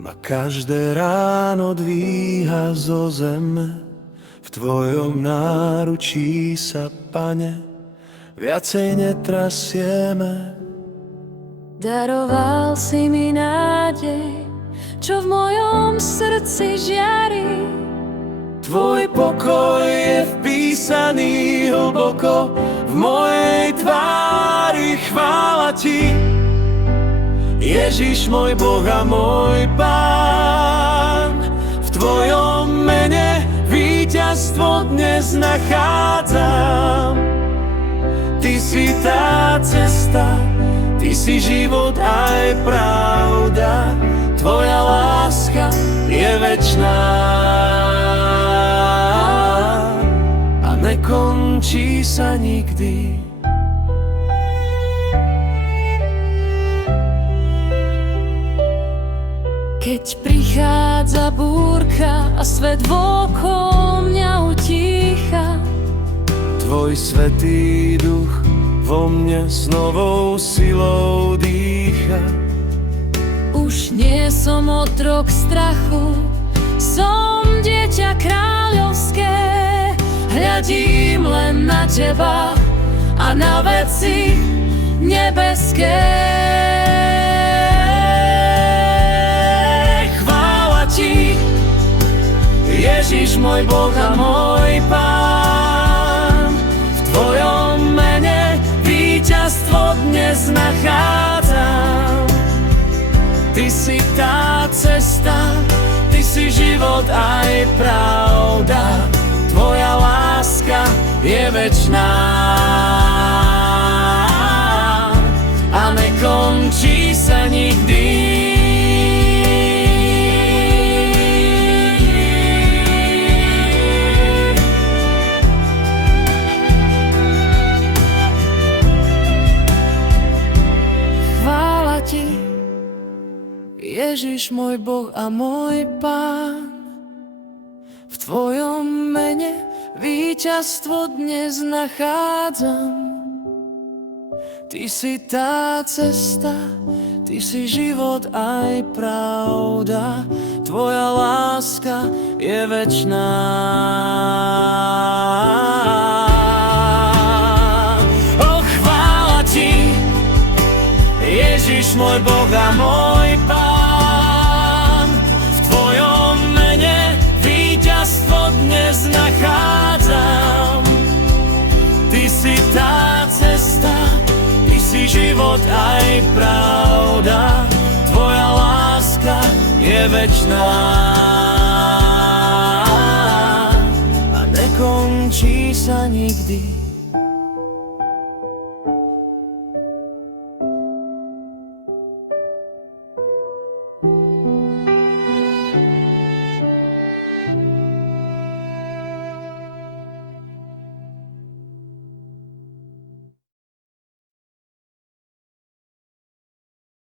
ma každé ráno dvíha zo zeme. V tvojom náručí sa, Pane, viacej netrasieme. Daroval si mi nádej, čo v mojom srdci žiari. Tvoj pokoj je vpísaný hlboko v mojej tvári. Chvála ti, Ježiš, môj Boh a môj Pán. V tvojom mene víťazstvo dnes nachádzam. Ty si tá cesta, ty si život aj pravda. Tvoja láska je večná a nekončí sa nikdy. Keď prichádza búrka a svet vokol mňa utícha, Tvoj svätý duch vo mne s novou silou dýcha. už nie som otrok strachu, som dieťa kráľovské. Hľadím len na teba a na veci nebeské. Chvála ti, Ježiš, môj Boh a môj Pán. V tvojom mene víťazstvo dnes nachádzam. Ty si tá cesta, ty si život aj pravda. Tvoja láska je večná a nekončí sa nikdy. Chvála ti, Ježiš, môj Boh a môj Pán. V tvojom mene víťazstvo dnes nachádzam. Ty si tá cesta, ty si život aj pravda. Tvoja láska je večná. O, chvála ti, Ježiš, môj Boh a môj Pán. V tvojom mene víťazstvo dnes nachádzam. Ty si tá cesta, ty si život aj pravda. Tvoja láska je večná a nekončí sa nikdy.